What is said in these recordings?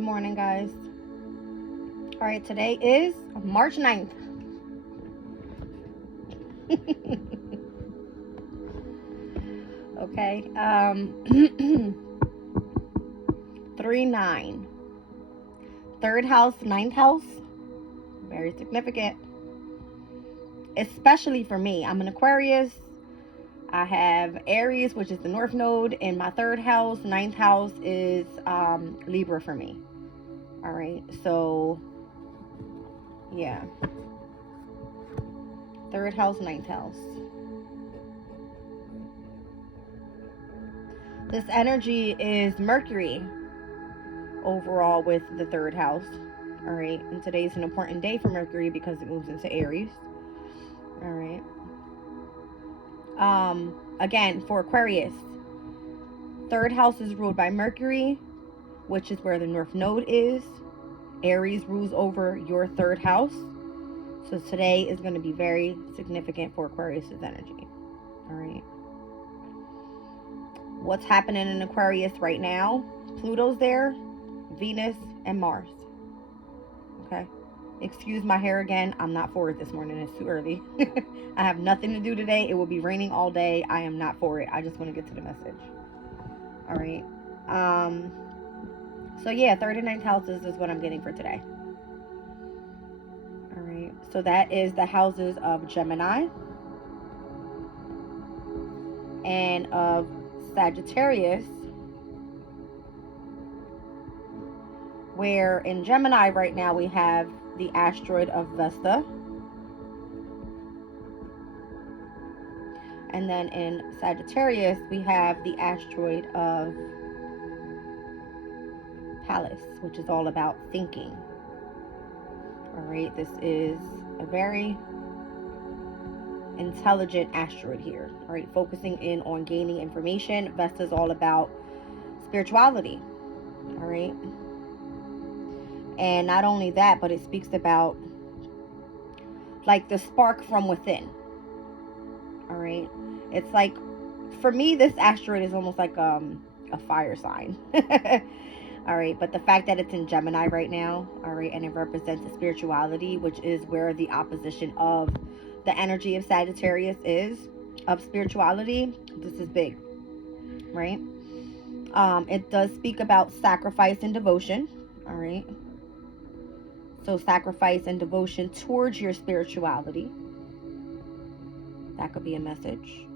Good morning, guys. All right, today is March 9th. Okay. 3-9. Third house, ninth house. Very significant. Especially for me. I'm an Aquarius. I have Aries, which is the North Node, in my third house. Ninth house is Libra for me. All right, so yeah. Third house, ninth house. This energy is Mercury overall with the third house. All right, and today's an important day for Mercury because it moves into Aries. All right. Again, for Aquarius, third house is ruled by Mercury, which is where the North Node is. Aries rules over your third house. So today is going to be very significant for Aquarius's energy. All right. What's happening in Aquarius right now? Pluto's there, Venus, and Mars. Okay. Excuse my hair again. I'm not for it this morning. It's too early. I have nothing to do today. It will be raining all day. I am not for it. I just want to get to the message. All right. So yeah, third and ninth houses is what I'm getting for today. All right. So that is the houses of Gemini and of Sagittarius, where in Gemini right now we have the asteroid of Vesta, and then in Sagittarius we have the asteroid of Pallas, which is all about thinking. All right, this is a very intelligent asteroid here. All right, focusing in on gaining information. Vesta is all about spirituality. All right. And not only that, but it speaks about like the spark from within. All right. It's like, for me, this asteroid is almost like a fire sign. All right. But the fact that it's in Gemini right now, all right, and it represents the spirituality, which is where the opposition of the energy of Sagittarius is, of spirituality, this is big, right? It does speak about sacrifice and devotion. All right. So sacrifice and devotion towards your spirituality. That could be a message.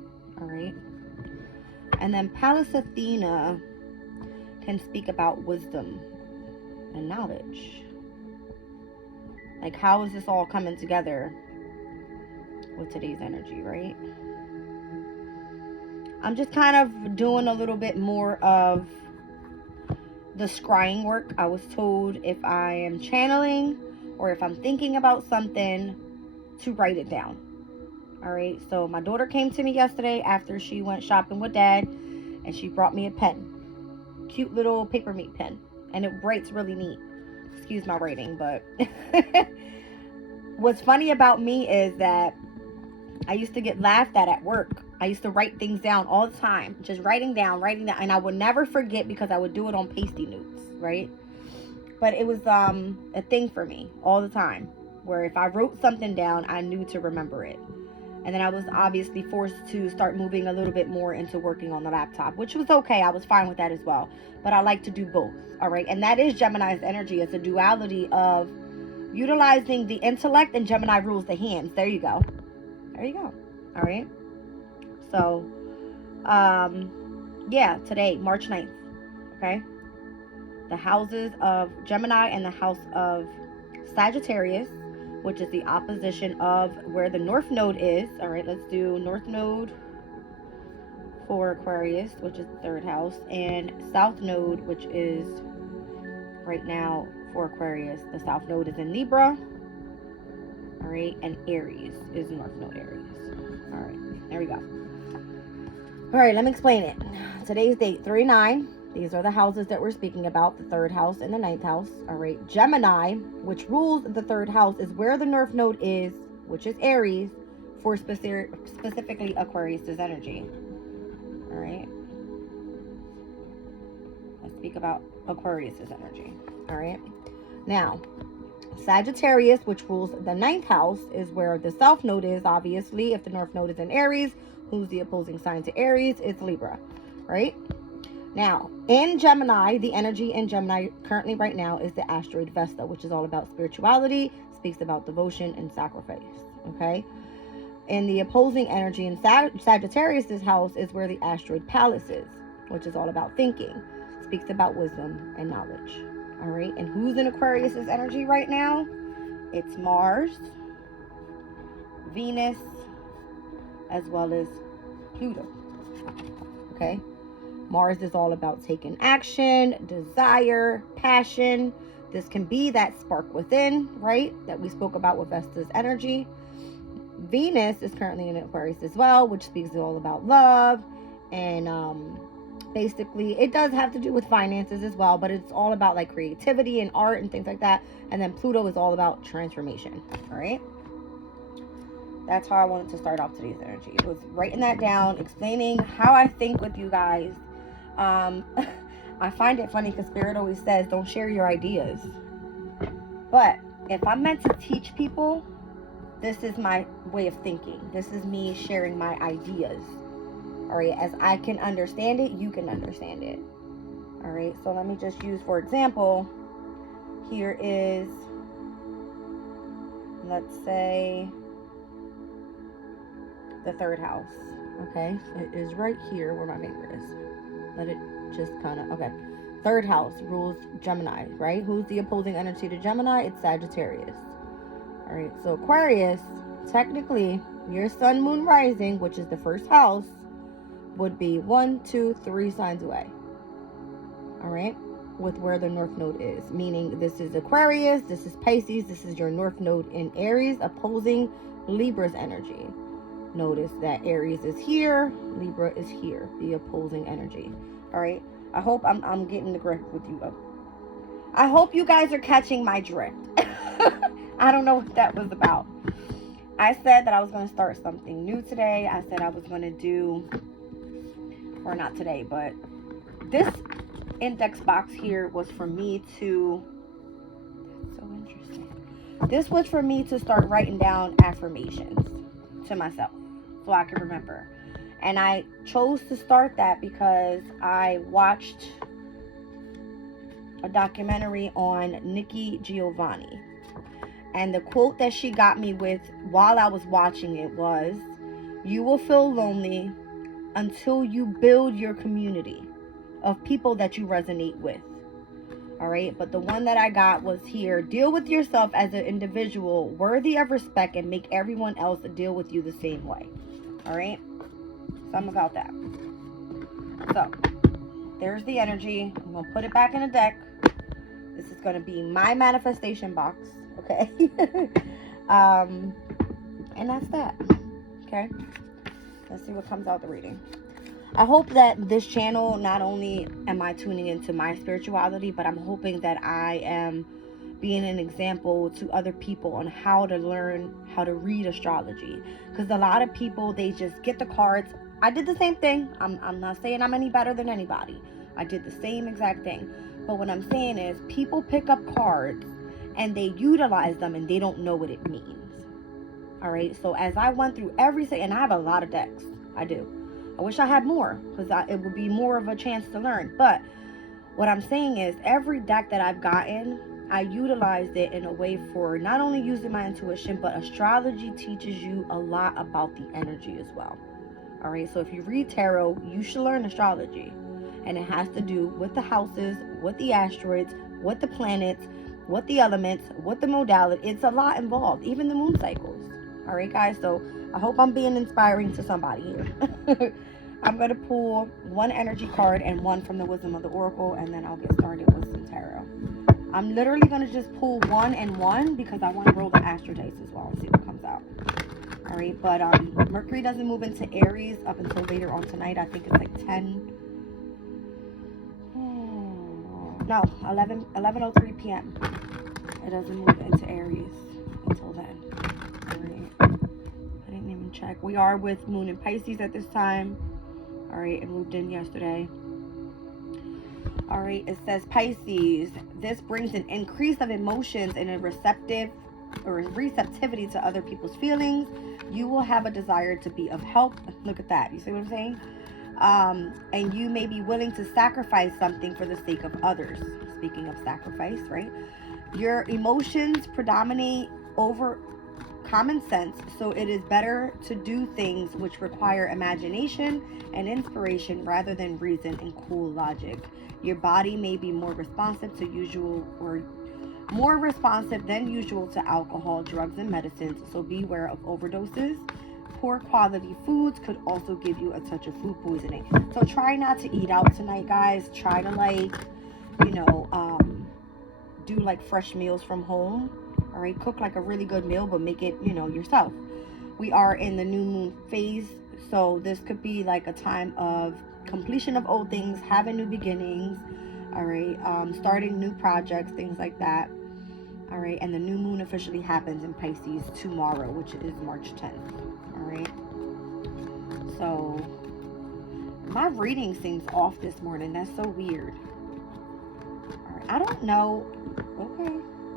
All right. And then Pallas Athena can speak about wisdom and knowledge. Like, how is this all coming together with today's energy, right? I'm just kind of doing a little bit more of the scrying work. I was told if I am channeling or if I'm thinking about something, to write it down. All right. So my daughter came to me yesterday after she went shopping with Dad, and she brought me a pen, cute little paper mate pen, and it writes really neat. Excuse my writing, but what's funny about me is that I used to get laughed at work. I used to write things down all the time, just writing down, and I would never forget because I would do it on pasty notes, right? But it was a thing for me all the time, where if I wrote something down, I knew to remember it. And then I was obviously forced to start moving a little bit more into working on the laptop, which was okay. I was fine with that as well. But I like to do both, all right? And that is Gemini's energy. It's a duality of utilizing the intellect, and Gemini rules the hands. There you go. There you go. All right. So, yeah, today, March 9th. Okay. The houses of Gemini and the house of Sagittarius, which is the opposition of where the North Node is. All right. Let's do North Node for Aquarius, which is the third house, and South Node, which is right now for Aquarius. The South Node is in Libra. All right, and Aries is North Node Aries. All right, there we go. All right, let me explain it. Today's date, 3-9. These are the houses that we're speaking about, the third house and the ninth house. All right, Gemini, which rules the third house, is where the North Node is, which is Aries, for specifically Aquarius's energy. All right. Let's speak about Aquarius's energy. All right. Now, Sagittarius, which rules the ninth house, is where the South Node is, obviously. If the North Node is in Aries, who's the opposing sign to Aries? It's Libra, right? Now, in Gemini, the energy in Gemini currently right now is the asteroid Vesta, which is all about spirituality, speaks about devotion and sacrifice, okay? And the opposing energy in Sagittarius' house is where the asteroid Pallas is, which is all about thinking, speaks about wisdom and knowledge, all right? And who's in Aquarius' energy right now? It's Mars, Venus, as well as Pluto, okay? Mars is all about taking action, desire, passion. This can be that spark within, right? That we spoke about with Vesta's energy. Venus is currently in Aquarius as well, which speaks all about love. And basically, it does have to do with finances as well, but it's all about like creativity and art and things like that. And then Pluto is all about transformation, all right? That's how I wanted to start off today's energy. It was writing that down, explaining how I think with you guys. I find it funny because Spirit always says, don't share your ideas. But if I'm meant to teach people, this is my way of thinking. This is me sharing my ideas. All right, as I can understand it, you can understand it. All right, so let me just use, for example, here is, let's say, the third house. Okay, it is right here where my finger is. Let it just kind of, okay. Third house rules Gemini, right? Who's the opposing energy to Gemini? It's Sagittarius. All right, so Aquarius, technically, your sun, moon, rising, which is the first house, would be 1, 2, 3 signs away. All right, with where the North Node is. Meaning this is Aquarius, this is Pisces, this is your North Node in Aries, opposing Libra's energy. Notice that Aries is here, Libra is here, the opposing energy. All right, I hope I'm getting the grip with you. I hope you guys are catching my drift. I don't know what that was about. I said that I was going to start something new today. I said I was going to do, or not today, but this index box here was for me to, that's so interesting. This was for me to start writing down affirmations to myself so I can remember. And I chose to start that because I watched a documentary on Nikki Giovanni. And the quote that she got me with while I was watching it was, "You will feel lonely until you build your community of people that you resonate with." All right, but the one that I got was here, "Deal with yourself as an individual worthy of respect and make everyone else deal with you the same way." All right, something about that. So there's the energy. I'm gonna put it back in the deck. This is gonna be my manifestation box. Okay. And that's that. Okay, let's see what comes out the reading. I hope that this channel, not only am I tuning into my spirituality, but I'm hoping that I am being an example to other people on how to learn how to read astrology. Because a lot of people, they just get the cards. I did the same thing. I'm not saying I'm any better than anybody. I did the same exact thing. But what I'm saying is, people pick up cards and they utilize them and they don't know what it means. All right, so as I went through everything, and I have a lot of decks, I do. I wish I had more, because it would be more of a chance to learn. But what I'm saying is, every deck that I've gotten, I utilized it in a way for not only using my intuition, but astrology teaches you a lot about the energy as well. All right, so if you read tarot, you should learn astrology. And it has to do with the houses, with the asteroids, with the planets, with the elements, with the modality. It's a lot involved, even the moon cycles. All right, guys, so I hope I'm being inspiring to somebody here. I'm going to pull one energy card and one from the Wisdom of the Oracle, and then I'll get started with some tarot. I'm literally going to just pull one and one because I want to roll the astro dice as well and see what comes out. All right, but Mercury doesn't move into Aries up until later on tonight. I think it's like 10. No, 11:03 p.m. It doesn't move into Aries until then. All right. I didn't even check. We are with Moon in Pisces at this time. All right, it moved in yesterday. All right, it says Pisces, this brings an increase of emotions and a receptivity to other people's feelings. You will have a desire to be of help. Look at that. You see what I'm saying? And you may be willing to sacrifice something for the sake of others. Speaking of sacrifice, right? Your emotions predominate over common sense, so it is better to do things which require imagination and inspiration rather than reason and cool logic. Your body may be more responsive to usual or more responsive than usual to alcohol, drugs, and medicines, so beware of overdoses. Poor quality foods could also give you a touch of food poisoning. So try not to eat out tonight, guys. Try to, like, you know, do like fresh meals from home. All right, cook like a really good meal, but make it, you know, yourself. We are in the new moon phase, so this could be like a time of completion of old things, having new beginnings. All right, starting new projects, things like that. All right, and the new moon officially happens in Pisces tomorrow, which is March 10th. All right, so my reading seems off this morning. That's so weird. All right, I don't know. Okay,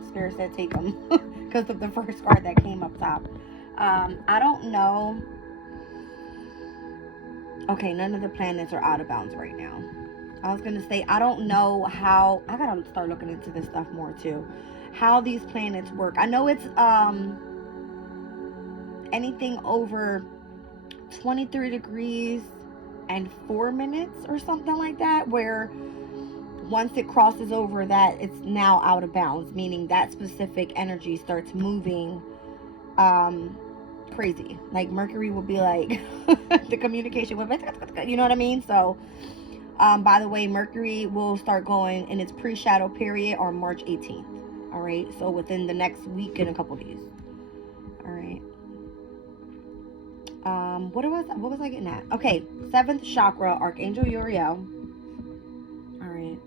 Spirit said take them because of the first card that came up top. I don't know. Okay, none of the planets are out of bounds right now. I was gonna say, I don't know how. I gotta start looking into this stuff more too, how these planets work. I know it's anything over 23 degrees and 4 minutes or something like that, where once it crosses over that, it's now out of bounds, meaning that specific energy starts moving crazy. Like Mercury will be like the communication with, you know what I mean? So by the way, Mercury will start going in its pre-shadow period on March 18th. All right, so within the next week and a couple days. All right. What was I getting at? Okay, 7th chakra, Archangel Uriel. All right.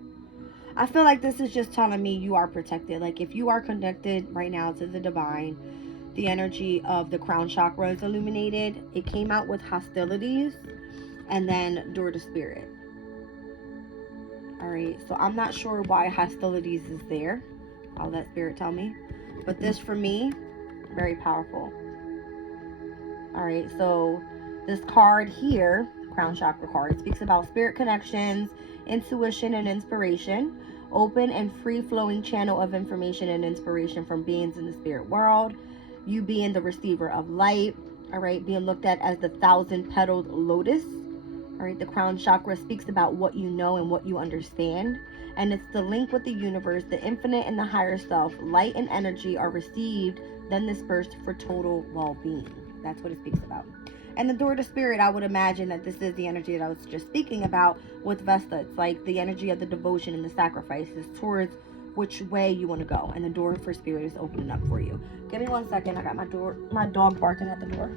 I feel like this is just telling me you are protected. Like if you are connected right now to the divine, the energy of the crown chakra is illuminated. It came out with hostilities and then door to spirit. All right, so I'm not sure why hostilities is there. I'll let spirit tell me. But this for me, very powerful. All right, so this card here, crown chakra card, speaks about spirit connections, intuition, and inspiration. Open and free-flowing channel of information and inspiration from beings in the spirit world. You being the receiver of light. All right, being looked at as the 1,000-petaled lotus. All right, the crown chakra speaks about what you know and what you understand. And it's the link with the universe, the infinite and the higher self. Light and energy are received, then dispersed for total well-being. That's what it speaks about. And the door to spirit, I would imagine that this is the energy that I was just speaking about with Vesta. It's like the energy of the devotion and the sacrifices towards which way you want to go. And the door for spirit is opening up for you. Give me 1 second. I got my dog barking at the door.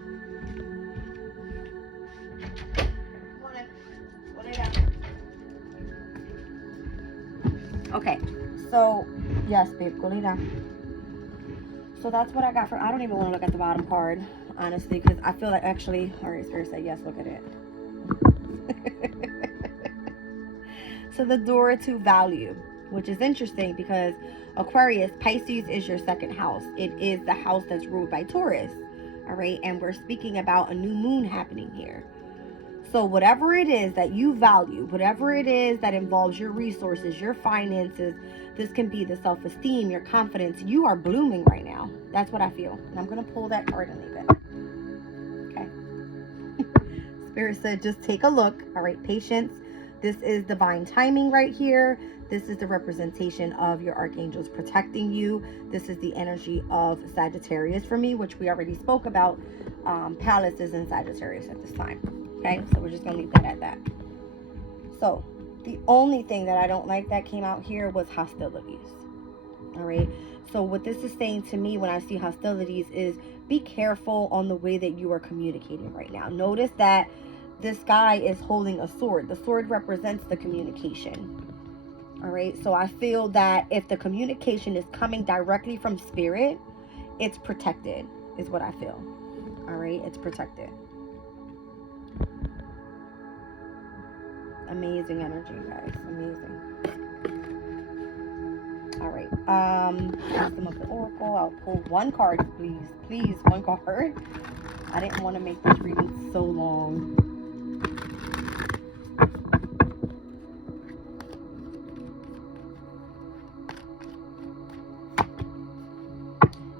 Okay, so yes, babe, go lay down. So that's what I got for. I don't even want to look at the bottom card, honestly, because I feel like actually, all right, Spirit said yes, look at it. So the door to value, which is interesting because Aquarius, Pisces is your second house. It is the house that's ruled by Taurus, all right? And we're speaking about a new moon happening here. So whatever it is that you value, whatever it is that involves your resources, your finances, this can be the self-esteem, your confidence, you are blooming right now. That's what I feel. And I'm going to pull that card and leave it. Okay. Spirit said, just take a look. All right, patience. This is divine timing right here. This is the representation of your archangels protecting you. This is the energy of Sagittarius for me, which we already spoke about. Palace is in Sagittarius at this time. Okay, so we're just going to leave that at that. So the only thing that I don't like that came out here was hostilities. All right, so what this is saying to me when I see hostilities is be careful on the way that you are communicating right now. Notice that this guy is holding a sword. The sword represents the communication. All right, so I feel that if the communication is coming directly from spirit, it's protected, is what I feel. All right, it's protected. Amazing energy, guys. Amazing. All right. Wisdom of the Oracle. I'll pull one card, please. Please, one card. I didn't want to make this reading so long.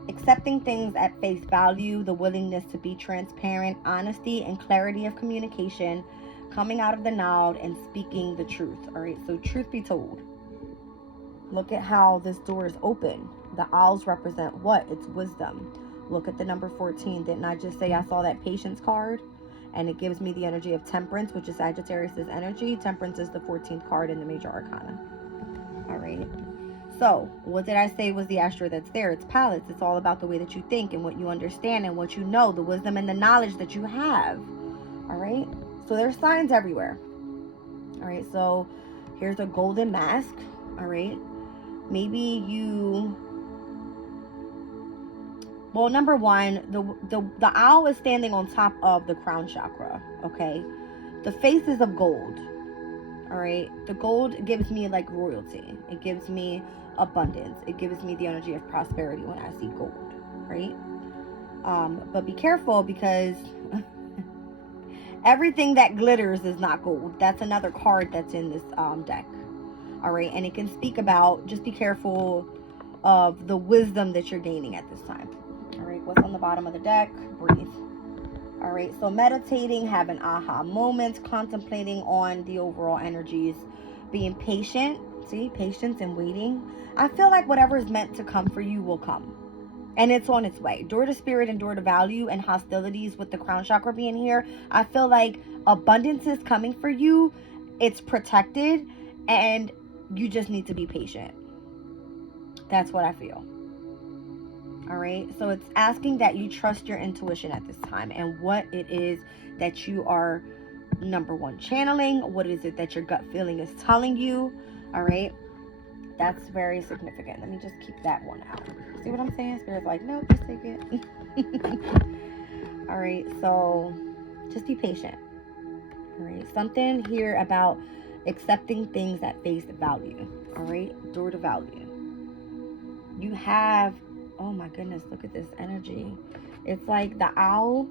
Accepting things at face value, the willingness to be transparent, honesty and clarity of communication, coming out of the now and speaking the truth. All right, so truth be told, look at how this door is open. The owls represent what? It's wisdom. Look at the number 14. Didn't I just say I saw that patience card? And it gives me the energy of temperance, which is Sagittarius's energy. Temperance is the 14th card in the major arcana. All right. So, what did I say was the asteroid that's there? It's palettes. It's all about the way that you think and what you understand and what you know, the wisdom and the knowledge that you have. All right? So, there's signs everywhere. All right? So, here's a golden mask. All right? Maybe you... Well, number one, the owl is standing on top of the crown chakra. Okay? The face is of gold. All right? The gold gives me like royalty. It gives me abundance. It gives me the energy of prosperity when I see gold, right? But be careful, because everything that glitters is not gold. That's another card that's in this deck. All right, and it can speak about, just be careful of the wisdom that you're gaining at this time. All right, what's on the bottom of the deck? Breathe. All right, so meditating, having aha moments, contemplating on the overall energies, being patient. See, patience and waiting. I feel like whatever is meant to come for you will come. And it's on its way. Door to spirit and door to value, and hostilities with the crown chakra being here. I feel like abundance is coming for you. It's protected. And you just need to be patient. That's what I feel. All right. So it's asking that you trust your intuition at this time, and what it is that you are, number one, channeling. What is it that your gut feeling is telling you? All right. That's very significant. Let me just keep that one out. See what I'm saying? Spirit's like, no, just take it. All right. So just be patient. All right. Something here about accepting things at face value. All right. Door to value. You have, oh my goodness, look at this energy. It's like the owl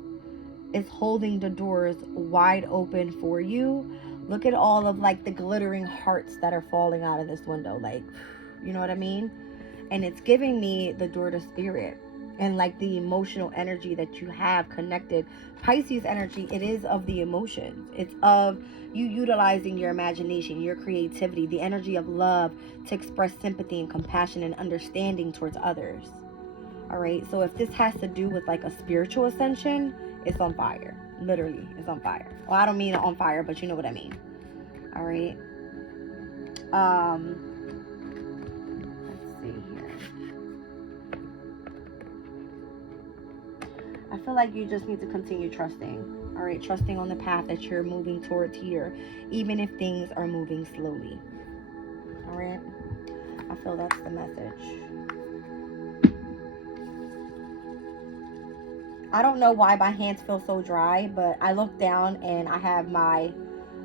is holding the doors wide open for you. Look at all of like the glittering hearts that are falling out of this window. Like, you know what I mean? And it's giving me the door to spirit and like the emotional energy that you have connected. Pisces energy, it is of the emotions. It's of you utilizing your imagination, your creativity, the energy of love to express sympathy and compassion and understanding towards others. All right. So if this has to do with like a spiritual ascension, it's on fire. Literally, it's on fire. Well, I don't mean on fire, but you know what I mean. All right. Let's see here. I feel like you just need to continue trusting. All right, trusting on the path that you're moving towards here, even if things are moving slowly. All right. I feel that's the message. I don't know why my hands feel so dry, but I look down and I have my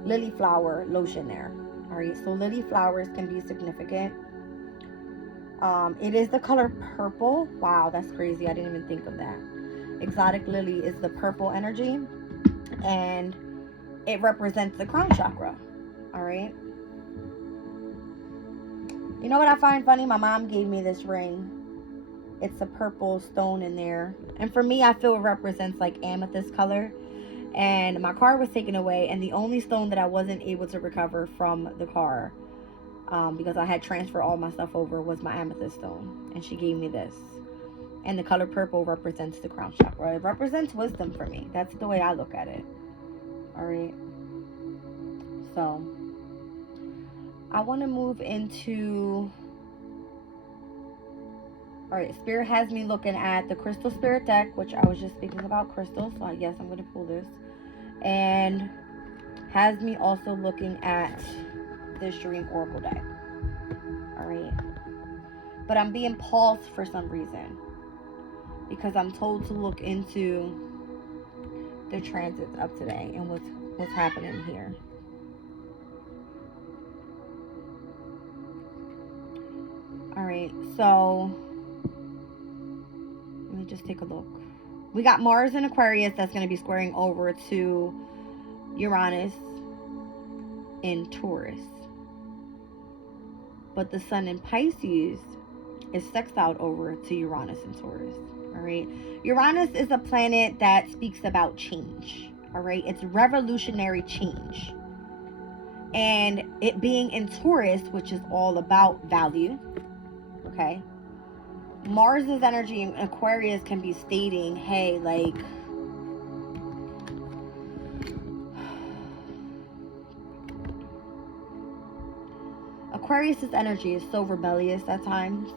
lily flower lotion there. All right, so lily flowers can be significant. It is the color purple. Wow, that's crazy. I didn't even think of that. Exotic lily is the purple energy, and it represents the crown chakra. All right. You know what I find funny? My mom gave me this ring. It's a purple stone in there, and for me, I feel it represents like amethyst color. And my car was taken away, and the only stone that I wasn't able to recover from the car, because I had transferred all my stuff over, was my amethyst stone, and she gave me this. And the color purple represents the crown chakra. It represents wisdom for me. That's the way I look at it. All right. So I want to move into... All right, Spirit has me looking at the Crystal Spirit deck, which I was just speaking about crystals, so yes, I'm going to pull this. And has me also looking at this Dream Oracle deck. All right. But I'm being paused for some reason, because I'm told to look into the transits of today and what's happening here. All right, so let me just take a look. We got Mars in Aquarius that's going to be squaring over to Uranus in Taurus. But the Sun in Pisces is sextiled over to Uranus in Taurus. All right. Uranus is a planet that speaks about change. All right. It's revolutionary change. And it being in Taurus, which is all about value. Okay. Mars's energy in Aquarius can be stating, hey, like, Aquarius's energy is so rebellious at times.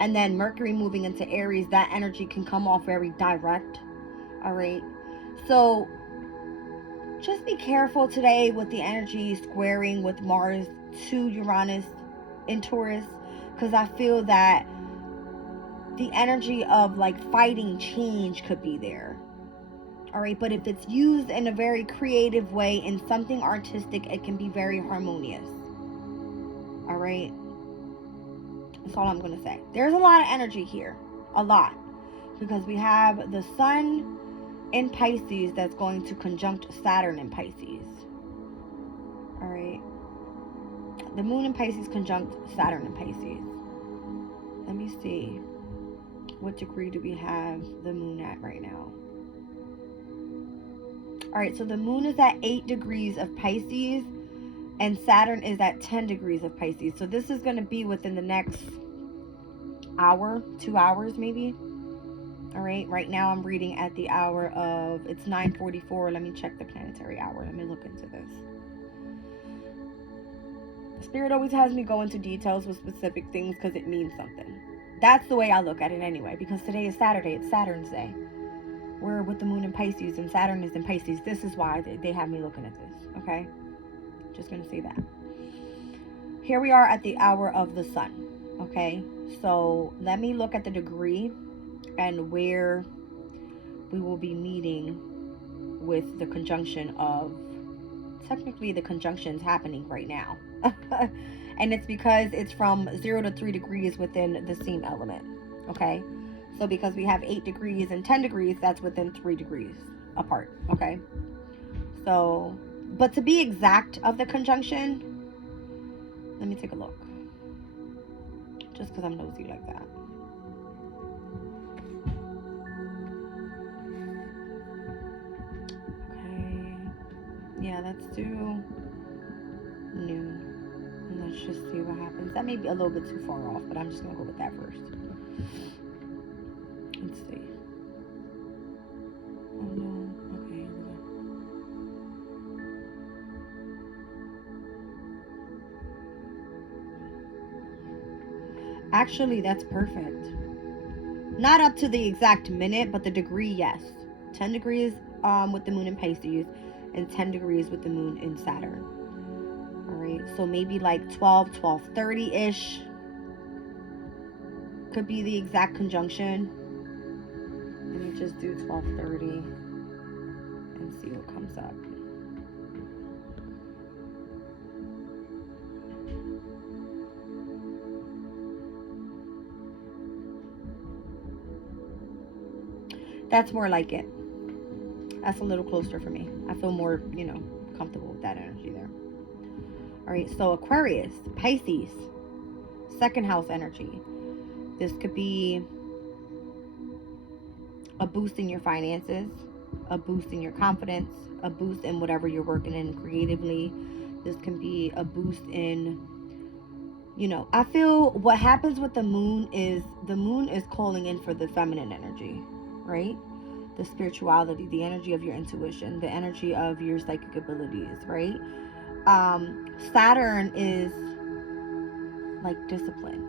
And then Mercury moving into Aries, that energy can come off very direct. All right. So just be careful today with the energy squaring with Mars to Uranus in Taurus, because I feel that the energy of like fighting change could be there. All right. But if it's used in a very creative way, in something artistic, it can be very harmonious. All right. That's all I'm going to say. There's a lot of energy here. A lot. Because we have the Sun in Pisces that's going to conjunct Saturn in Pisces. Alright. The Moon in Pisces conjunct Saturn in Pisces. Let me see. What degree do we have the Moon at right now? Alright, so the Moon is at 8 degrees of Pisces. And Saturn is at 10 degrees of Pisces. So this is going to be within the next hour, 2 hours maybe. All right. Right now I'm reading at the hour of, it's 9:44. Let me check the planetary hour. Let me look into this. Spirit always has me go into details with specific things because it means something. That's the way I look at it anyway. Because today is Saturday. It's Saturn's day. We're with the Moon in Pisces and Saturn is in Pisces. This is why they have me looking at this. Okay. Just going to say that. Here we are at the hour of the Sun. Okay. So let me look at the degree and where we will be meeting with the conjunction of, technically the conjunction's happening right now. And it's because it's from 0 to 3 degrees within the same element. Okay. So because we have 8 degrees and 10 degrees, that's within 3 degrees apart. Okay. So, but to be exact of the conjunction, let me take a look. Just because I'm nosy like that. Okay. Yeah, let's do noon. And let's just see what happens. That may be a little bit too far off, but I'm just going to go with that first. Let's see. Oh no. Okay, here we go. Actually, that's perfect. Not up to the exact minute, but the degree, yes. 10 degrees with the Moon in Pisces and 10 degrees with the Moon in Saturn. All right, so maybe like 12:30-ish could be the exact conjunction. Let me just do 12:30 and see what comes up. That's more like it. That's a little closer for me. I feel more, comfortable with that energy there. All right, so Aquarius, Pisces, second house energy. This could be a boost in your finances, a boost in your confidence, a boost in whatever you're working in creatively. This can be a boost in, I feel what happens with the moon is calling in for the feminine energy, right? The spirituality, the energy of your intuition, the energy of your psychic abilities, right? Saturn is like discipline.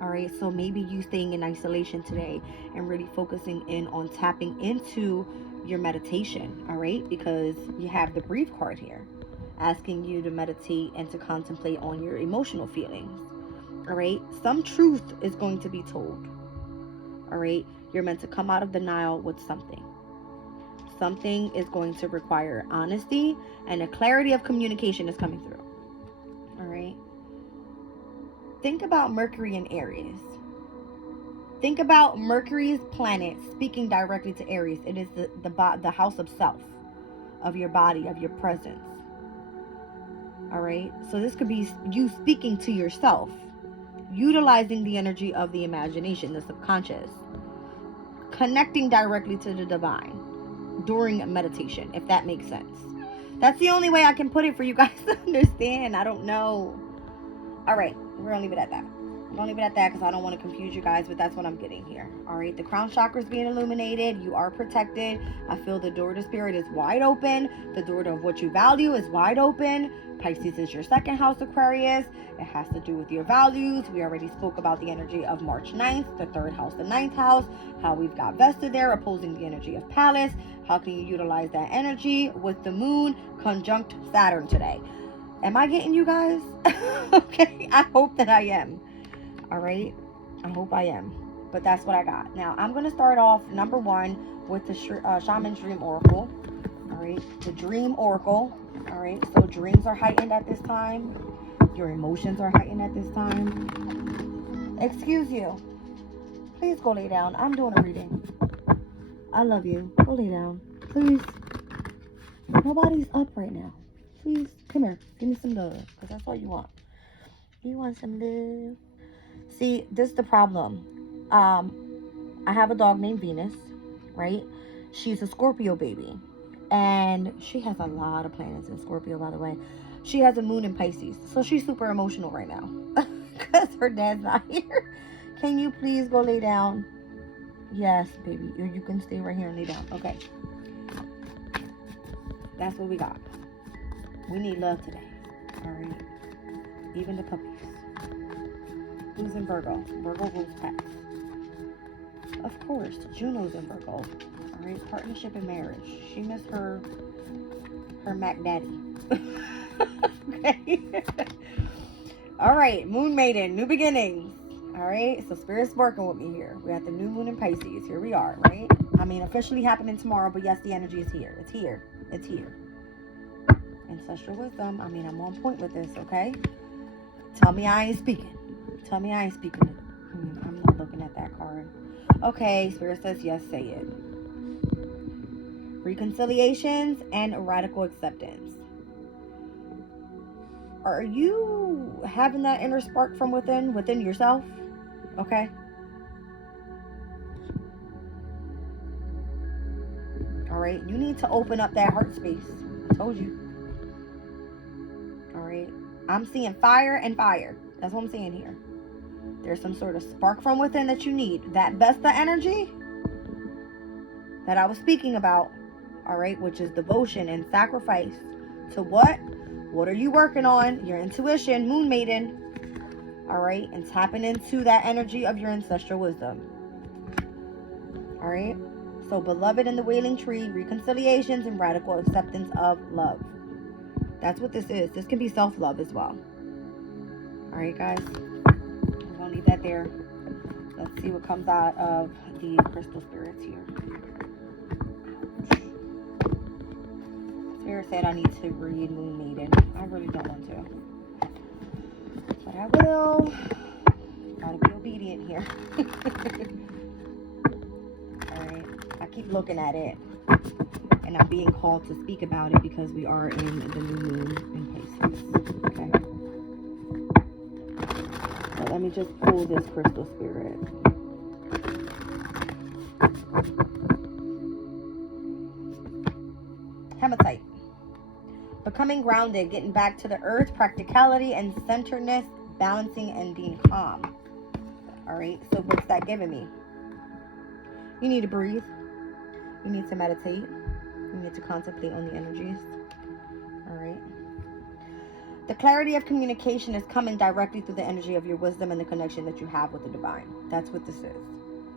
All right, so maybe you staying in isolation today and really focusing in on tapping into your meditation. All right, because you have the breathe card here asking you to meditate and to contemplate on your emotional feelings. All right, some truth is going to be told. All right, you're meant to come out of denial with something. Something is going to require honesty, and a clarity of communication is coming through. All right. think about Mercury in Aries. Think about Mercury's planet speaking directly to Aries. It is the house of self, of your body, of your presence. All right. So this could be you speaking to yourself, utilizing the energy of the imagination, the subconscious, connecting directly to the divine during meditation, if that makes sense. That's the only way I can put it for you guys to understand. I don't know. All right. We're going to leave it at that. I'm going to leave it at that because I don't want to confuse you guys, but that's what I'm getting here. All right. The crown chakra is being illuminated. You are protected. I feel the door to spirit is wide open. The door to what you value is wide open. Pisces is your second house, Aquarius. It has to do with your values. We already spoke about the energy of March 9th, the third house, the ninth house, how we've got vested there, opposing the energy of Pallas. How can you utilize that energy with the moon conjunct Saturn today? Am I getting you guys? Okay, I hope that I am. All right, I hope I am. But that's what I got. Now, I'm going to start off, number one, with the Shaman's Dream Oracle. All right, the Dream Oracle. All right, so dreams are heightened at this time. Your emotions are heightened at this time. Excuse you. Please go lay down. I'm doing a reading. I love you. Go lay down. Please. Nobody's up right now. Please, come here. Give me some love. Because that's all you want. You want some love? See, this is the problem. I have a dog named Venus, right? She's a Scorpio baby. And she has a lot of planets in Scorpio, by the way. She has a moon in Pisces. So she's super emotional right now. Because her dad's not here. Can you please go lay down? Yes, baby. Or you can stay right here and lay down. Okay. That's what we got. We need love today. Alright. Even the puppies. Who's in Virgo? Virgo rules pets. Of course. Juno's in Virgo. Alright. Partnership and marriage. She missed her Mac Daddy. Okay. Alright. Moon Maiden. New beginnings. Alright. So Spirit's working with me here. We got the new moon in Pisces. Here we are. Right? I mean, officially happening tomorrow. But yes, the energy is here. It's here. It's here. Ancestral wisdom. I mean, I'm on point with this, okay? Tell me I ain't speaking. Tell me I ain't speaking. I'm not looking at that card. Okay, Spirit says yes, say it. Reconciliations and radical acceptance. Are you having that inner spark from within yourself? Okay? Alright, you need to open up that heart space. I told you. Alright, I'm seeing fire and fire. That's what I'm seeing here. There's some sort of spark from within that you need. That Vesta energy that I was speaking about, alright, which is devotion and sacrifice to what? What are you working on? Your intuition, Moon Maiden. Alright, and tapping into that energy of your ancestral wisdom. Alright, so beloved in the wailing tree, reconciliations and radical acceptance of love. That's what this is. This can be self-love as well. Alright, guys. I'm going to leave that there. Let's see what comes out of the crystal spirits here. Spirit said I need to read Moon Maiden. I really don't want to. But I will. Gotta be obedient here. Alright. I keep looking at it. And I'm being called to speak about it because we are in the new moon in Pisces. Okay. So let me just pull this crystal spirit. Hematite. Becoming grounded, getting back to the earth, practicality and centeredness, balancing and being calm. Alright, so what's that giving me? You need to breathe. You need to meditate. You need to contemplate on the energies. Alright. The clarity of communication is coming directly through the energy of your wisdom and the connection that you have with the divine. That's what this is.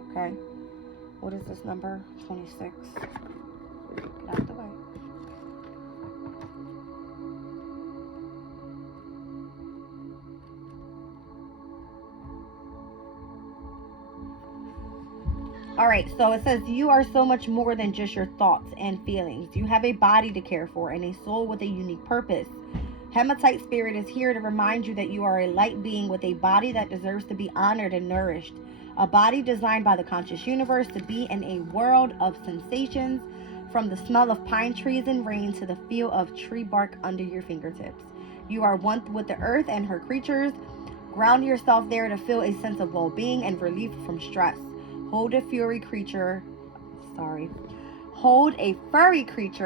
Okay? What is this number? 26. Get out of the way. Alright, so it says you are so much more than just your thoughts and feelings. You have a body to care for and a soul with a unique purpose. Hematite spirit is here to remind you that you are a light being with a body that deserves to be honored and nourished. A body designed by the conscious universe to be in a world of sensations, from the smell of pine trees and rain to the feel of tree bark under your fingertips. You are one with the earth and her creatures. Ground yourself there to feel a sense of well-being and relief from stress. Hold a furry creature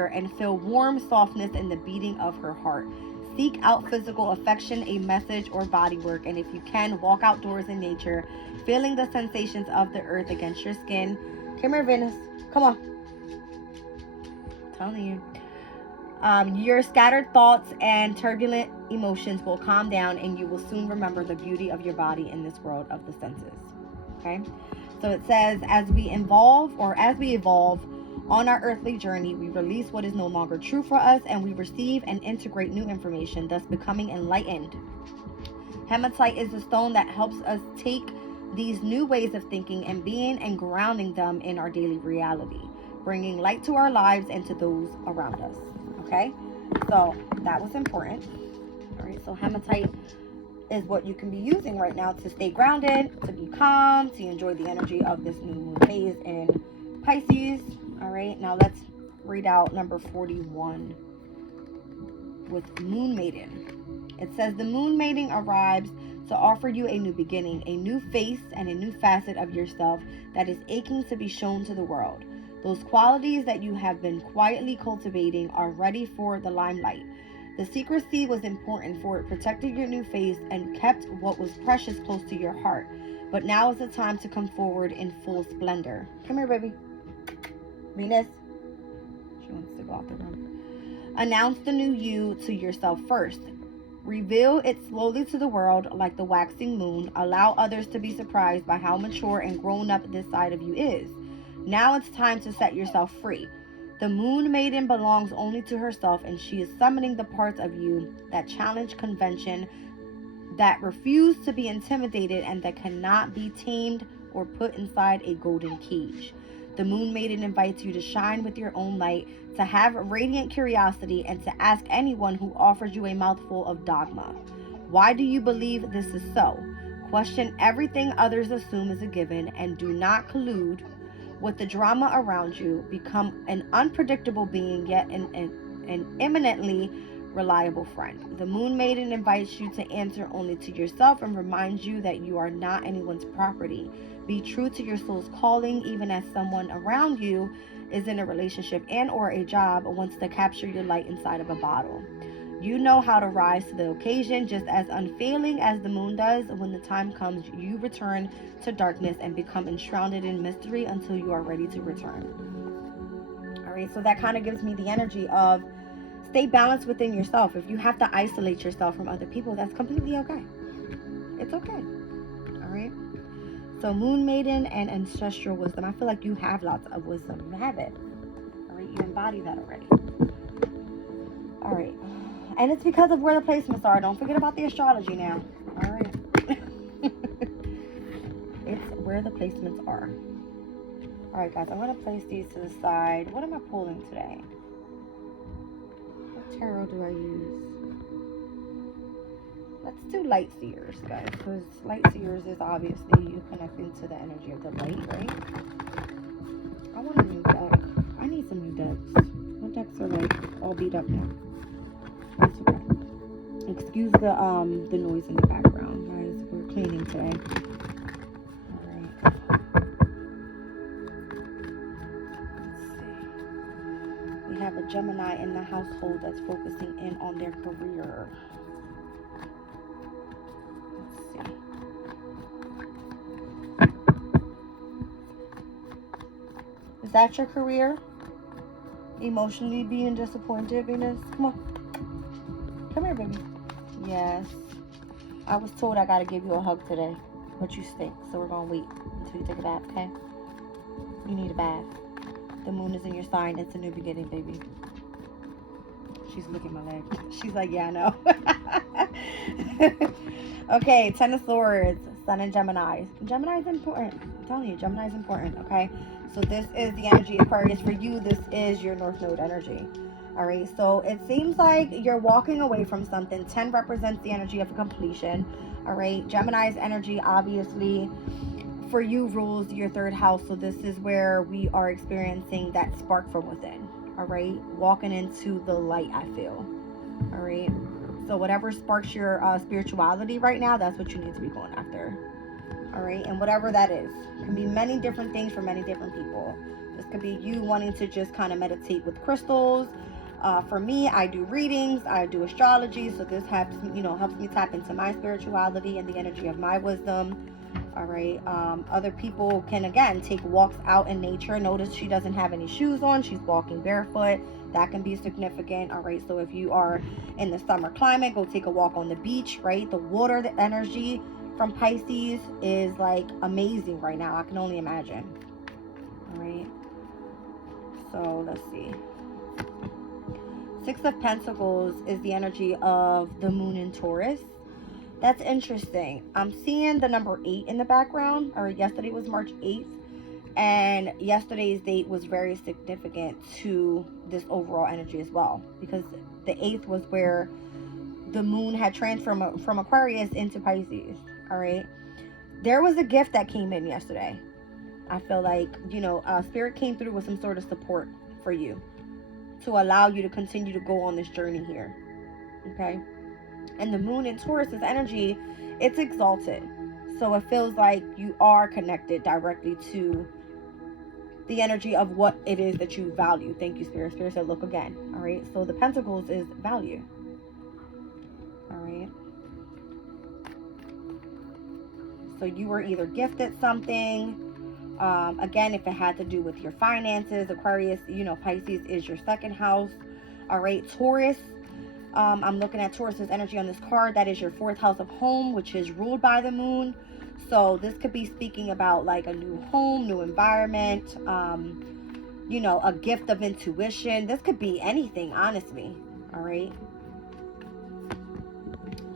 and feel warm softness in the beating of her heart. Seek out physical affection, a message, or body work, and if you can, walk outdoors in nature, feeling the sensations of the earth against your skin. Come here, Venus. Come on. I'm telling you. Your scattered thoughts and turbulent emotions will calm down, and you will soon remember the beauty of your body in this world of the senses. Okay? So it says, as we evolve on our earthly journey, we release what is no longer true for us, and we receive and integrate new information, thus becoming enlightened. Hematite is the stone that helps us take these new ways of thinking and being and grounding them in our daily reality, bringing light to our lives and to those around us. Okay, so that was important. All right, so hematite is what you can be using right now to stay grounded, to be calm, to enjoy the energy of this new moon phase in Pisces. All right, now let's read out number 41 with Moon Maiden. It says, the Moon Maiden arrives to offer you a new beginning, a new face, and a new facet of yourself that is aching to be shown to the world. Those qualities that you have been quietly cultivating are ready for the limelight. The secrecy was important, for it protected your new face and kept what was precious close to your heart. But now is the time to come forward in full splendor. Come here, baby. Venus. She wants to go out the room. Announce the new you to yourself first. Reveal it slowly to the world like the waxing moon. Allow others to be surprised by how mature and grown up this side of you is. Now it's time to set yourself free. The Moon Maiden belongs only to herself, and she is summoning the parts of you that challenge convention, that refuse to be intimidated, and that cannot be tamed or put inside a golden cage. The Moon Maiden invites you to shine with your own light, to have radiant curiosity, and to ask anyone who offers you a mouthful of dogma. Why do you believe this is so? Question everything others assume is a given, and do not collude with the drama around you. Become an unpredictable being, yet an eminently reliable friend. The Moon Maiden invites you to answer only to yourself and reminds you that you are not anyone's property. Be true to your soul's calling, even as someone around you is in a relationship and or a job wants to capture your light inside of a bottle. You know how to rise to the occasion, just as unfailing as the moon does. When the time comes, you return to darkness and become enshrouded in mystery until you are ready to return. All right, so that kind of gives me the energy of stay balanced within yourself. If you have to isolate yourself from other people, that's completely okay. It's okay. All right. So Moon Maiden and ancestral wisdom. I feel like you have lots of wisdom. You have it. All right, you embody that already. All right. And it's because of where the placements are. Don't forget about the astrology now. All right. It's where the placements are. All right, guys. I'm going to place these to the side. What am I pulling today? What tarot do I use? Let's do light seers, guys. Because light seers is obviously you connecting to the energy of the light, right? I want a new deck. I need some new decks. My decks are like all beat up now. That's okay. Excuse the noise in the background, guys. We're cleaning today. Alright. Let's see. We have a Gemini in the household that's focusing in on their career. Let's see. Is that your career? Emotionally being disappointed, Venus? Come on. Come here, baby. Yes. I was told I gotta give you a hug today, but you stink, so we're gonna wait until you take a bath, okay? You need a bath. The moon is in your sign. It's a new beginning, baby. She's licking my leg. She's like, yeah, I know. Okay, Ten of Swords, Sun and Gemini. Gemini is important. I'm telling you, Gemini is important, okay? So this is the energy Aquarius for you. This is your North Node energy. All right, so it seems like you're walking away from something. 10 represents the energy of completion. All right, Gemini's energy, obviously, for you rules your third house. So this is where we are experiencing that spark from within. All right, walking into the light, I feel. All right, so whatever sparks your spirituality right now, that's what you need to be going after. All right, and whatever that is, it can be many different things for many different people. This could be you wanting to just kind of meditate with crystals. For me, I do readings, I do astrology, so this helps me tap into my spirituality and the energy of my wisdom. All right, other people can again take walks out in nature. Notice she doesn't have any shoes on, she's walking barefoot. That can be significant. All right, so if you are in the summer climate, go take a walk on the beach. Right, the water, the energy from Pisces is like amazing right now. I can only imagine. All right, so let's see. Six of Pentacles is the energy of the moon in Taurus. That's interesting. I'm seeing the number 8 in the background. Or yesterday was March 8th. And yesterday's date was very significant to this overall energy as well. Because the 8th was where the moon had transferred from Aquarius into Pisces. All right. There was a gift that came in yesterday. I feel like, Spirit came through with some sort of support for you to allow you to continue to go on this journey here. Okay. And the moon in Taurus's energy, it's exalted. So it feels like you are connected directly to the energy of what it is that you value. Thank you, Spirit. Spirit said, look again. All right. So the Pentacles is value. All right. So you were either gifted something. Again, if it had to do with your finances, Aquarius, Pisces is your second house. All right. Taurus. I'm looking at Taurus's energy on this card. That is your 4th house of home, which is ruled by the moon. So this could be speaking about like a new home, new environment, a gift of intuition. This could be anything, honestly. All right.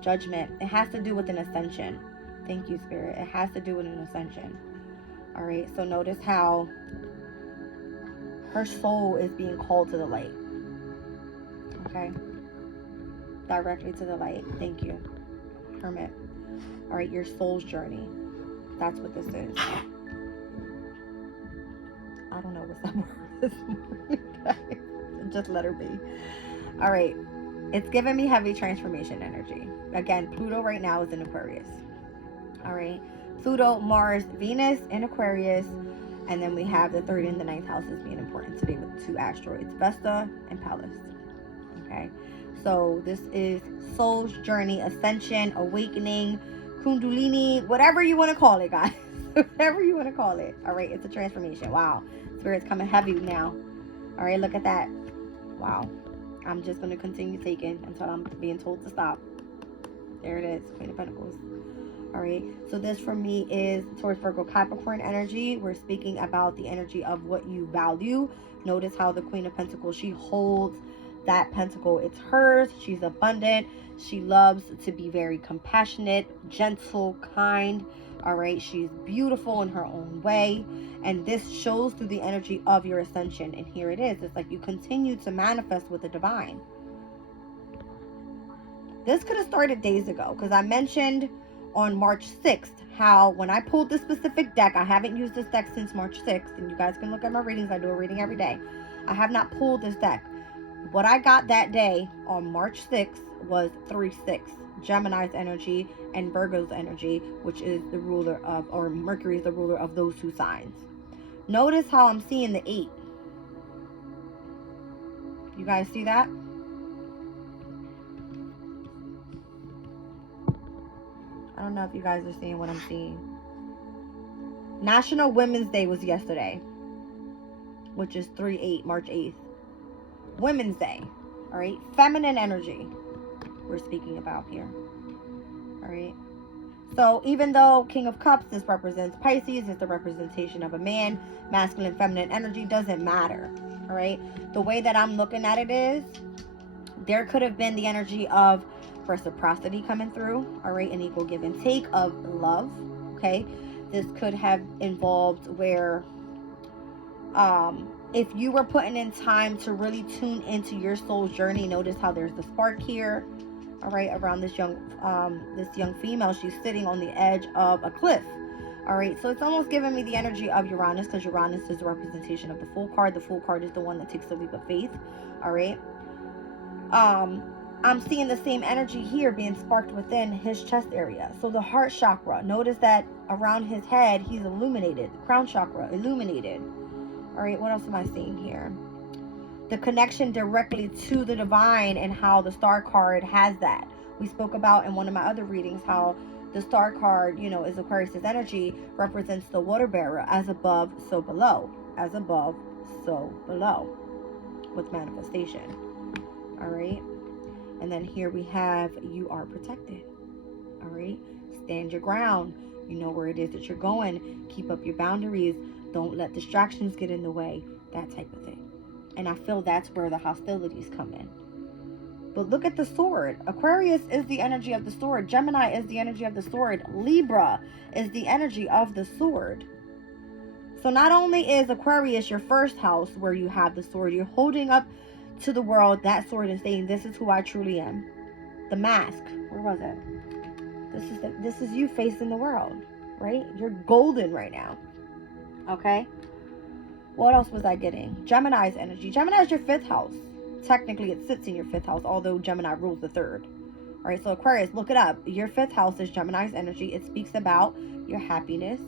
Judgment. It has to do with an ascension. Thank you, Spirit. It has to do with an ascension. All right. So notice how her soul is being called to the light. Okay. Directly to the light. Thank you, Hermit. All right, your soul's journey. That's what this is. I don't know what's that word this morning, guys. Just let her be. All right, it's giving me heavy transformation energy. Again, Pluto right now is in Aquarius. All right, Pluto, Mars, Venus in Aquarius, and then we have the 3rd and the 9th houses being important today with 2 asteroids, Vesta and Pallas. Okay. So this is soul's journey, ascension, awakening, kundalini, whatever you want to call it, guys. Whatever you want to call it. All right, it's a transformation. Wow. Spirit's coming heavy now. All right, look at that. Wow. I'm just going to continue taking until I'm being told to stop. There it is, Queen of Pentacles. All right, so this for me is Taurus, Virgo, Capricorn energy. We're speaking about the energy of what you value. Notice how the Queen of Pentacles, she holds that pentacle. It's hers. She's abundant. She loves to be very compassionate, gentle, kind. All right, she's beautiful in her own way, and this shows through the energy of your ascension. And here it is. It's like you continue to manifest with the divine. This could have started days ago, because I mentioned on March 6th how when I pulled this specific deck, I haven't used this deck since March 6th, and you guys can look at my readings. I do a reading every day. I have not pulled this deck. What I got that day on March 6th was 3-6, Gemini's energy and Virgo's energy, which is the ruler of, or Mercury is the ruler of those 2 signs. Notice how I'm seeing the 8. You guys see that? I don't know if you guys are seeing what I'm seeing. National Women's Day was yesterday, which is 3-8, March 8th. Women's Day. All right. Feminine energy we're speaking about here. All right. So even though King of Cups, this represents Pisces, it's the representation of a man, masculine, feminine energy doesn't matter. All right. The way that I'm looking at it is there could have been the energy of reciprocity coming through. All right. An equal give and take of love. Okay. This could have involved where if you were putting in time to really tune into your soul's journey, notice how there's the spark here, all right, around this young female. She's sitting on the edge of a cliff. All right, so it's almost giving me the energy of Uranus, because Uranus is the representation of the Fool card. The Fool card is the one that takes the leap of faith. All right. I'm seeing the same energy here being sparked within his chest area. So the heart chakra, notice that around his head, he's illuminated. The crown chakra, illuminated. All right, what else am I seeing here? The connection directly to the divine, and how the star card has that. We spoke about in one of my other readings how the star card, you know, is Aquarius's energy, represents the water bearer, as above, so below. As above, so below, with manifestation. All right. And then here we have, you are protected. All right. Stand your ground. You know where it is that you're going. Keep up your boundaries. Don't let distractions get in the way. That type of thing. And I feel that's where the hostilities come in. But look at the sword. Aquarius is the energy of the sword. Gemini is the energy of the sword. Libra is the energy of the sword. So not only is Aquarius your first house where you have the sword, you're holding up to the world that sword and saying, this is who I truly am. The mask. Where was it? This is you facing the world, right? You're golden right now. Okay. What else was I getting? Gemini's energy. Gemini is your fifth house. Technically, it sits in your fifth house, although Gemini rules the third. All right, so Aquarius, look it up. Your fifth house is Gemini's energy. It speaks about your happiness,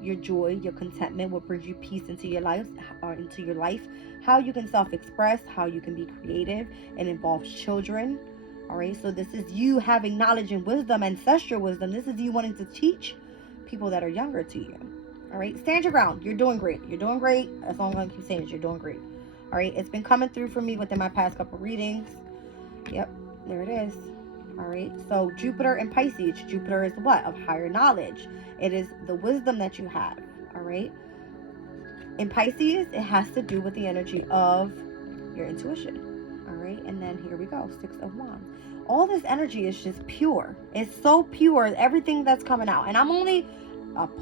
your joy, your contentment, what brings you peace into your life, how you can self-express, how you can be creative. It involves children. All right, so this is you having knowledge and wisdom, ancestral wisdom. This is you wanting to teach people that are younger to you. All right, stand your ground. You're doing great. You're doing great. That's all I'm going to keep saying is you're doing great. All right, it's been coming through for me within my past couple readings. Yep, there it is. All right, so Jupiter in Pisces. Jupiter is what? Of higher knowledge. It is the wisdom that you have. All right. In Pisces, it has to do with the energy of your intuition. All right, and then here we go. 6 of Wands. All this energy is just pure. It's so pure, everything that's coming out. And I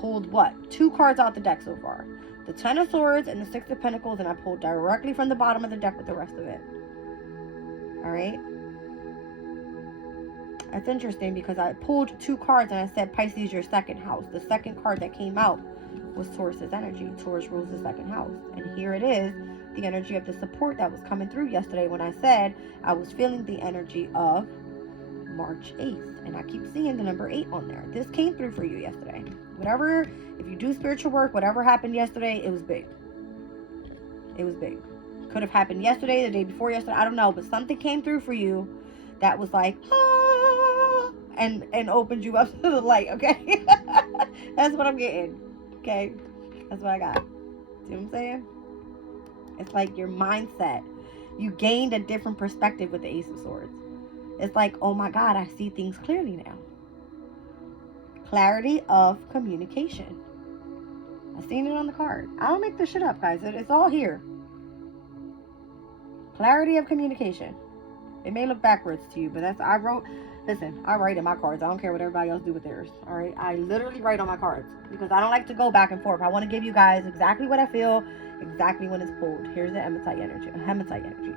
pulled what? 2 cards out the deck so far. The 10 of Swords and the 6 of Pentacles, and I pulled directly from the bottom of the deck with the rest of it. All right. That's interesting because I pulled 2 cards and I said Pisces, your second house. The second card that came out was Taurus's energy. Taurus rules the second house. And here it is, the energy of the support that was coming through yesterday when I said I was feeling the energy of March 8th. And I keep seeing the number 8 on there. This came through for you yesterday. Whatever, if you do spiritual work, whatever happened yesterday, it was big. It was big. Could have happened yesterday, the day before yesterday, I don't know. But something came through for you that was like, ah, and opened you up to the light, okay? That's what I'm getting, okay? That's what I got. See what I'm saying? It's like your mindset. You gained a different perspective with the Ace of Swords. It's like, oh my God, I see things clearly now. Clarity of communication. I've seen it on the card. I don't make this shit up, guys. It's all here. Clarity of communication. It may look backwards to you, but that's, I write in my cards. I don't care what everybody else do with theirs. All right. I literally write on my cards because I don't like to go back and forth. I want to give you guys exactly what I feel, exactly when it's pulled. Here's the hematite energy.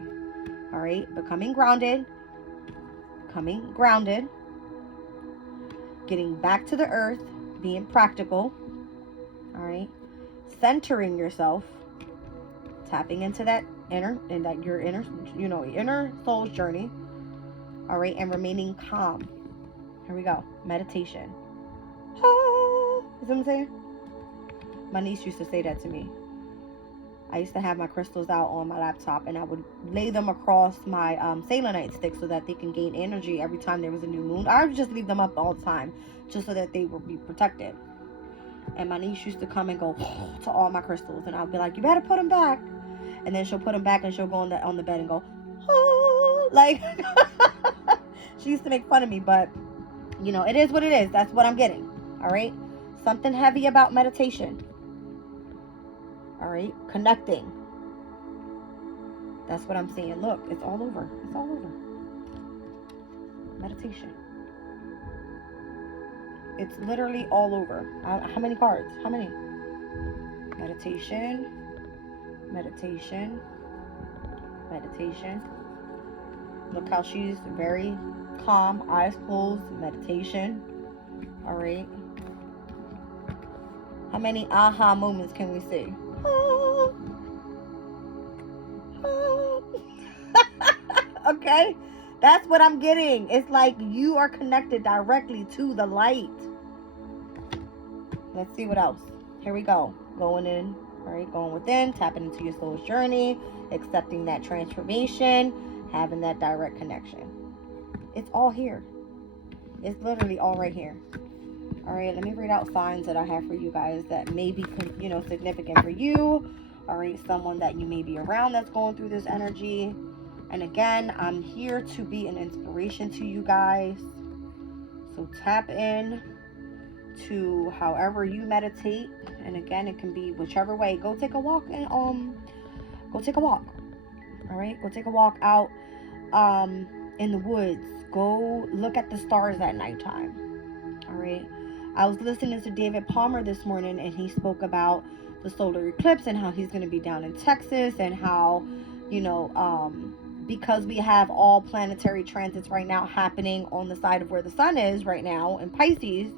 All right. Becoming grounded. Getting back to the earth, being practical. All right. Centering yourself, tapping into that your inner soul's journey. All right. And remaining calm. Here we go. Meditation. Ah, you see what I'm saying? My niece used to say that to me. I used to have my crystals out on my laptop and I would lay them across my selenite stick so that they can gain energy every time there was a new moon. I would just leave them up all the time just so that they would be protected. And my niece used to come and go to all my crystals and I'll be like, you better put them back. And then she'll put them back and she'll go on the bed and go, oh, like, she used to make fun of me, but you know, it is what it is. That's what I'm getting. All right. Something heavy about meditation. All right, connecting. That's what I'm seeing. Look, it's all over. It's all over. Meditation. It's literally all over. How many cards? How many? Meditation. Meditation. Meditation. Look how she's very calm, eyes closed, meditation. All right. How many aha moments can we see? Okay. That's what I'm getting. It's like you are connected directly to the light. Let's see what else. Here we go. Going in. All right. Going within. Tapping into your soul's journey. Accepting that transformation. Having that direct connection. It's all here. It's literally all right here. All right, let me read out signs that I have for you guys that may be, significant for you. All right, someone that you may be around that's going through this energy. And again, I'm here to be an inspiration to you guys. So tap in to however you meditate. And again, it can be whichever way. Go take a walk and go take a walk. All right, go take a walk out in the woods. Go look at the stars at nighttime. All right. I was listening to David Palmer this morning, and he spoke about the solar eclipse and how he's going to be down in Texas, and how, because we have all planetary transits right now happening on the side of where the sun is right now in Pisces,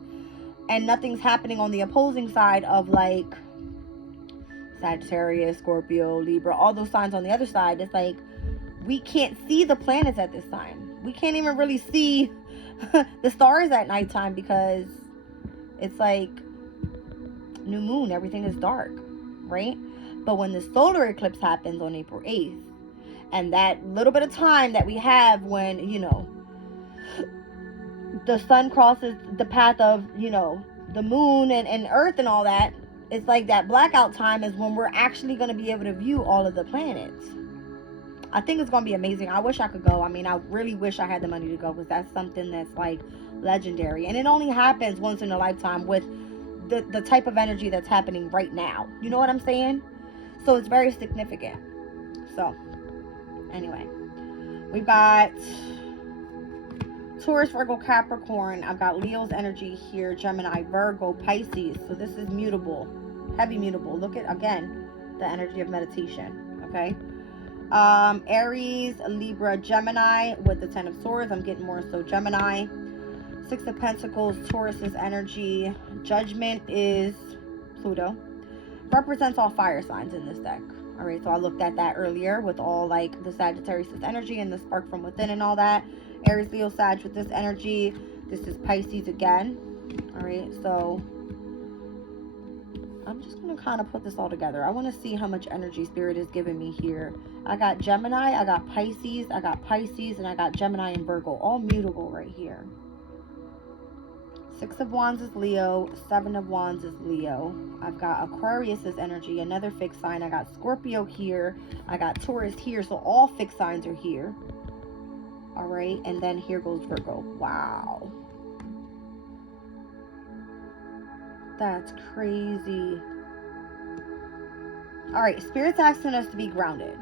and nothing's happening on the opposing side of like Sagittarius, Scorpio, Libra, all those signs on the other side. It's like we can't see the planets at this time. We can't even really see the stars at nighttime because it's like new moon, everything is dark, right? But when the solar eclipse happens on April 8th, and that little bit of time that we have when, the sun crosses the path of, the moon and earth and all that, it's like that blackout time is when we're actually going to be able to view all of the planets. I think it's going to be amazing. I wish I could go. I mean, I really wish I had the money to go, because that's something that's like legendary. And it only happens once in a lifetime with the type of energy that's happening right now. You know what I'm saying? So it's very significant. So anyway, we've got Taurus, Virgo, Capricorn. I've got Leo's energy here, Gemini, Virgo, Pisces. So this is mutable, heavy mutable. Look at, again, the energy of meditation. Okay. Aries, Libra, Gemini with the 10 of Swords. I'm getting more so Gemini. 6 of Pentacles, Taurus's energy. Judgment is Pluto. Represents all fire signs in this deck. All right, so I looked at that earlier with all like the Sagittarius energy and the spark from within and all that. Aries, Leo, Sag with this energy. This is Pisces again. All right, so I'm just going to kind of put this all together. I want to see how much energy Spirit is giving me here. I got Gemini, I got Pisces, and I got Gemini and Virgo. All mutable right here. 6 of Wands is Leo. 7 of Wands is Leo. I've got Aquarius's energy, another fixed sign. I got Scorpio here. I got Taurus here. So all fixed signs are here. All right. And then here goes Virgo. Wow. That's crazy. All right. Spirit's asking us to be grounded.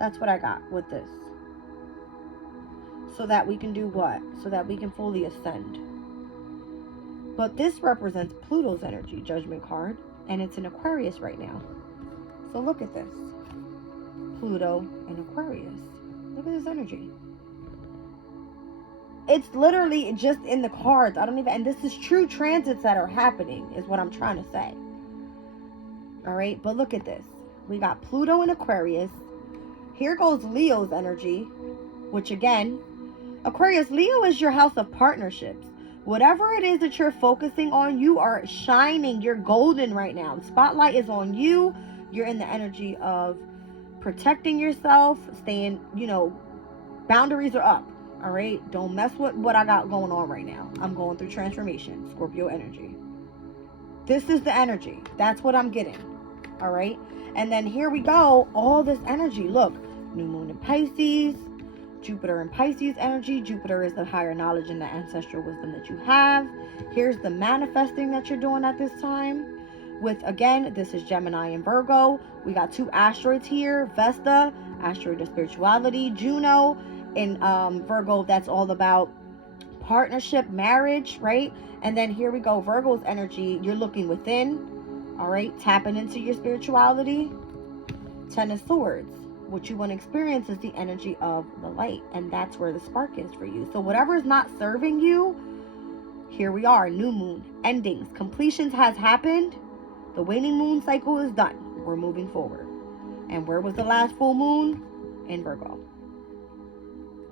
That's what I got with this. So that we can do what? So that we can fully ascend. But this represents Pluto's energy, Judgment card. And it's in Aquarius right now. So look at this. Pluto and Aquarius. Look at this energy. It's literally just in the cards. I don't even... And this is true transits that are happening, is what I'm trying to say. Alright, but look at this. We got Pluto and Aquarius. Here goes Leo's energy. Which again... Aquarius, Leo is your house of partnerships. Whatever it is that you're focusing on, you are shining. You're golden right now. The spotlight is on you. You're in the energy of protecting yourself, staying, boundaries are up. All right. Don't mess with what I got going on right now. I'm going through transformation. Scorpio energy. This is the energy. That's what I'm getting. All right. And then here we go. All this energy. Look, new moon in Pisces. Jupiter and Pisces energy. Jupiter is the higher knowledge and the ancestral wisdom that you have. Here's the manifesting that you're doing at this time. With, again, this is Gemini and Virgo. We got 2 asteroids here. Vesta, asteroid of spirituality. Juno in Virgo, that's all about partnership, marriage, right? And then here we go, Virgo's energy. You're looking within. All right, tapping into your spirituality. 10 of Swords. What you want to experience is the energy of the light, and that's where the spark is for you. So whatever is not serving you, here we are, new moon, endings, completions has happened. The waning moon cycle is done. We're moving forward. And where was the last full moon? In Virgo.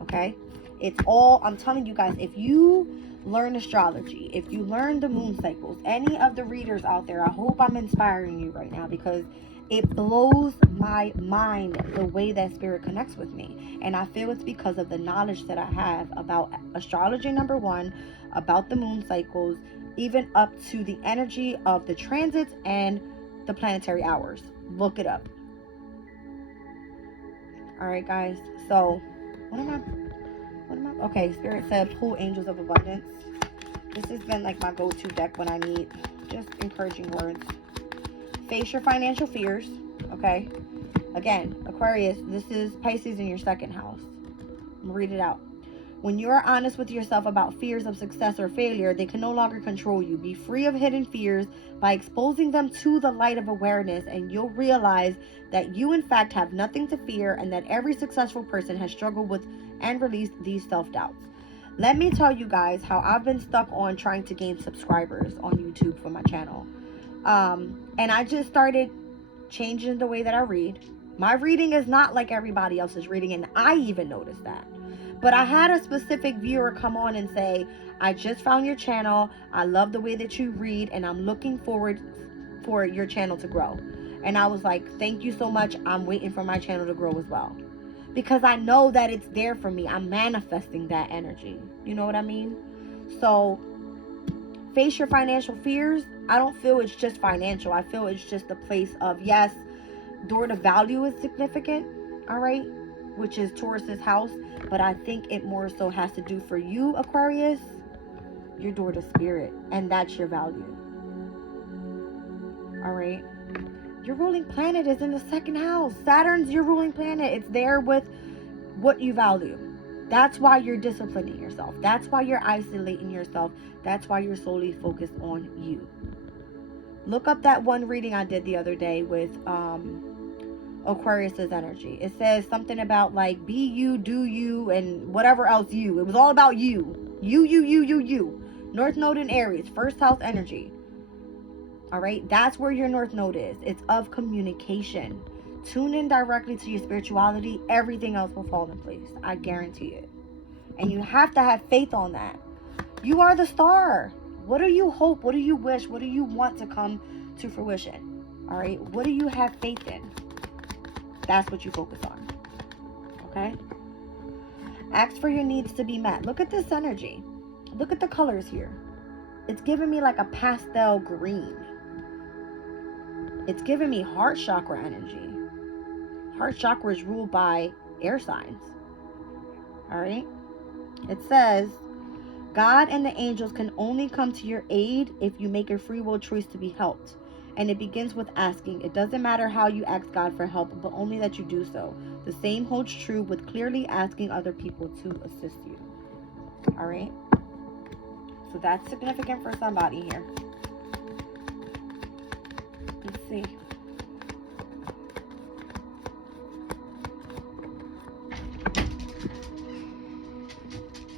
Okay? It's all, I'm telling you guys, if you learn astrology, if you learn the moon cycles, any of the readers out there, I hope I'm inspiring you right now, because it blows my mind the way that spirit connects with me. And I feel it's because of the knowledge that I have about astrology, number one, about the moon cycles, even up to the energy of the transits and the planetary hours. Look it up. All right, guys. So, what am I? Okay, Spirit said pull Angels of Abundance. This has been like my go-to deck when I need just encouraging words. Face your financial fears. Okay. Again, Aquarius, this is Pisces in your second house. I'm gonna read it out. When you are honest with yourself about fears of success or failure, they can no longer control you. Be free of hidden fears by exposing them to the light of awareness, and you'll realize that you in fact have nothing to fear, and that every successful person has struggled with and released these self-doubts. Let me tell you guys how I've been stuck on trying to gain subscribers on YouTube for my channel. And I just started changing the way that I read. My reading is not like everybody else's reading, and I even noticed that. But I had a specific viewer come on and say, I just found your channel. I love the way that you read, and I'm looking forward for your channel to grow. And I was like, thank you so much. I'm waiting for my channel to grow as well. Because I know that it's there for me. I'm manifesting that energy. You know what I mean? So, face your financial fears. I don't feel it's just financial. I feel it's just a place of, yes, door to value is significant. All right? Which is Taurus's house. But I think it more so has to do for you, Aquarius, your door to spirit. And that's your value. All right? Your ruling planet is in the second house. Saturn's your ruling planet. It's there with what you value. That's why you're disciplining yourself. That's why you're isolating yourself. That's why you're solely focused on you. Look up that one reading I did the other day with Aquarius's energy. It says something about like be you, do you, and whatever else you. It was all about you. You. North Node in Aries, first house energy. All right, that's where your North Node is. It's of communication. Tune in directly to your spirituality. Everything else will fall in place. I guarantee it. And you have to have faith on that. You are the star. What do you hope? What do you wish? What do you want to come to fruition? All right, what do you have faith in? That's what you focus on. Okay? Ask for your needs to be met. Look at this energy. Look at the colors here. It's giving me like a pastel green. It's giving me heart chakra energy. Heart chakra is ruled by air signs. All right? It says, God and the angels can only come to your aid if you make a free will choice to be helped. And it begins with asking. It doesn't matter how you ask God for help, but only that you do so. The same holds true with clearly asking other people to assist you. All right? So that's significant for somebody here. Let's see.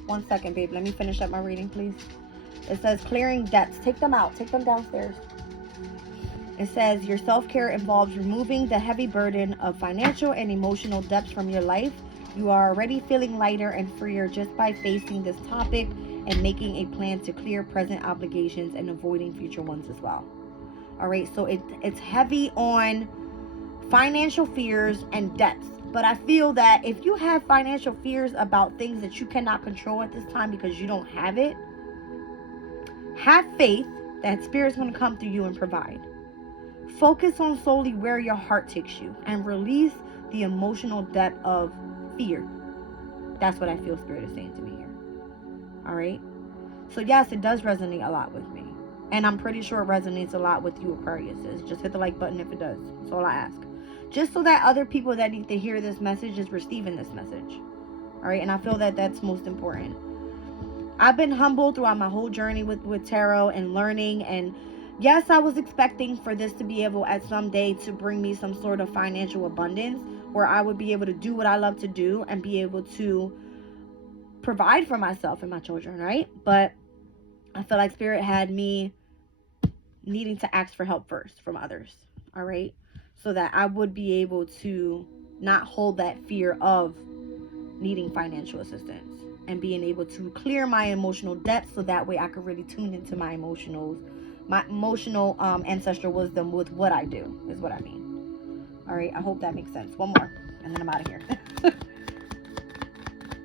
One second, babe. Let me finish up my reading, please. It says clearing debts. Take them out. Take them downstairs. It says your self-care involves removing the heavy burden of financial and emotional debts from your life. You are already feeling lighter and freer just by facing this topic and making a plan to clear present obligations and avoiding future ones as well. All right, so it's heavy on financial fears and debts. But I feel that if you have financial fears about things that you cannot control at this time because you don't have it, have faith that Spirit's going to come through you and provide. Focus on solely where your heart takes you and release the emotional debt of fear. That's what I feel Spirit is saying to me here. All right. So yes, it does resonate a lot with me. And I'm pretty sure it resonates a lot with you, Aquarius. Just hit the like button if it does. That's all I ask. Just so that other people that need to hear this message is receiving this message. All right. And I feel that that's most important. I've been humbled throughout my whole journey with tarot and learning and Yes, I was expecting for this to be able at some day to bring me some sort of financial abundance where I would be able to do what I love to do and be able to provide for myself and my children, right? But I feel like Spirit had me needing to ask for help first from others, all right? So that I would be able to not hold that fear of needing financial assistance and being able to clear my emotional depths so that way I could really tune into my emotional ancestral wisdom with what I do is what I mean. All right, I hope that makes sense. One more and then I'm out of here.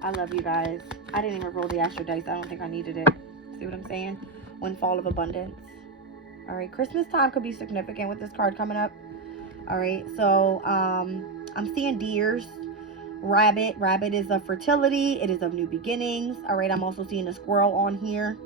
I love you guys. I didn't even roll the astro dice. I don't think I needed it. See what I'm saying? Windfall of abundance. All right, Christmas time could be significant with this card coming up. All right, so I'm seeing deers, rabbit is of fertility, it is of new beginnings. All right, I'm also seeing a squirrel on here.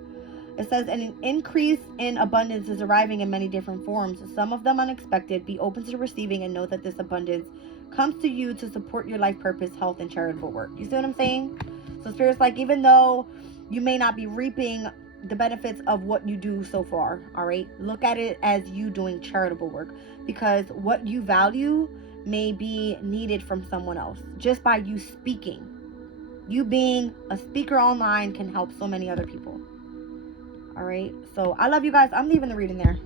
It says an increase in abundance is arriving in many different forms, some of them unexpected. Be open to receiving and know that this abundance comes to you to support your life purpose, health, and charitable work. You see what I'm saying? So Spirit's like, even though you may not be reaping the benefits of what you do so far, all right, look at it as you doing charitable work, because what you value may be needed from someone else just by you speaking. You being a speaker online can help so many other people. All right, so I love you guys. I'm leaving the reading there.